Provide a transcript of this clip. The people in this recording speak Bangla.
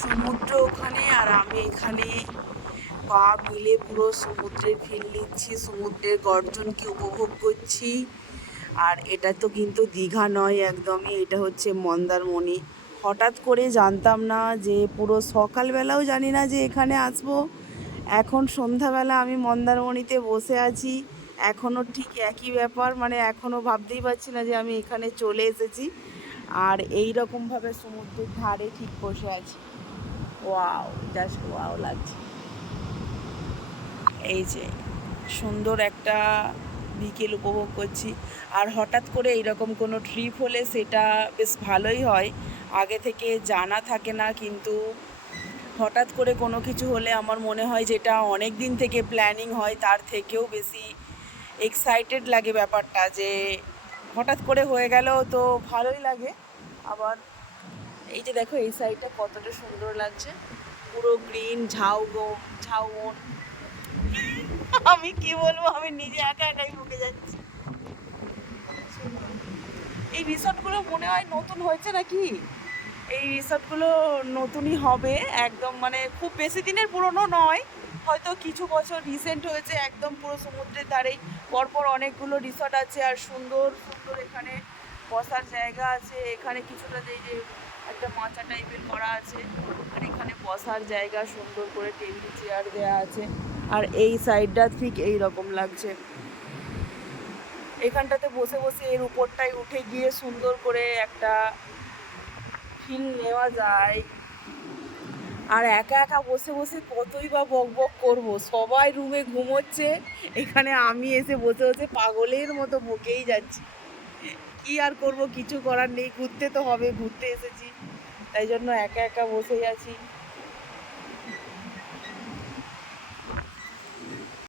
সমুদ্র ওখানে আর আমি এখানে পা মিলে পুরো সমুদ্রের ফিল নিচ্ছি, সমুদ্রের গর্জনকে উপভোগ করছি। আর এটা তো কিন্তু দীঘা নয় একদমই, এটা হচ্ছে মন্দারমণি। হঠাৎ করে জানতাম না যে পুরো সকালবেলাও জানি না যে এখানে আসবো। এখন সন্ধ্যাবেলা আমি মন্দারমণিতে বসে আছি, এখনও ঠিক একই ব্যাপার, মানে এখনও ভাবতেই পারছি না যে আমি এখানে চলে এসেছি। আর এই রকমভাবে সমুদ্রের ধারে ঠিক বসে আছি। ওয়াও, জাস্ট ওয়াও লাগছে। এই যে সুন্দর একটা বিকেল উপভোগ করছি। আর হঠাৎ করে এইরকম কোনো ট্রিপ হলে সেটা বেশ ভালোই হয়, আগে থেকে জানা থাকে না, কিন্তু হঠাৎ করে কোনো কিছু হলে আমার মনে হয় যেটা অনেক দিন থেকে প্ল্যানিং হয় তার থেকেও বেশি এক্সাইটেড লাগে ব্যাপারটা, যে হঠাৎ করে হয়ে গেল তো ভালোই লাগে। আবার এই যে দেখো এই সাইডটা কতটা সুন্দর লাগছে, পুরো গ্রিন ঝাউবন। আমি কি বলবো, আমি নিজে একা একাই ঢুকে যাচ্ছি। এই রিসর্টগুলো মনে হয় নতুন হয়েছে নাকি? এই রিসর্টগুলো নতুনই হবে একদম, মানে খুব বেশি দিনের পুরনো নয়, হয়তো কিছু বছর রিসেন্ট হয়েছে। একদম পুরো সমুদ্রের ধারেই পরপর অনেকগুলো রিসর্ট আছে, আর সুন্দর সুন্দর এখানে বসার জায়গা আছে। এখানে কিছুটা এই যে একটা মাচা টাইপের করা আছে, আর এখানে বসার জায়গা, সুন্দর করে টেবিল চেয়ার দেওয়া আছে। আর এই সাইডটা ঠিক এই রকম লাগছে, এখানটাতে বসে বসে এর উপরটায় উঠে গিয়ে সুন্দর করে একটা ফিল নেওয়া যায়। আর একা একা বসে বসে কতই বা বক বক করবো, সবাই রুমে ঘুমোচ্ছে, এখানে আমি এসে বসে বসে পাগলের মতো বকেই যাচ্ছি। কি আর করব, কিছু করার নেই, ঘুরতে তো হবে, ঘুরতে এসেছি, তাই জন্য একা একা বসেই আছি।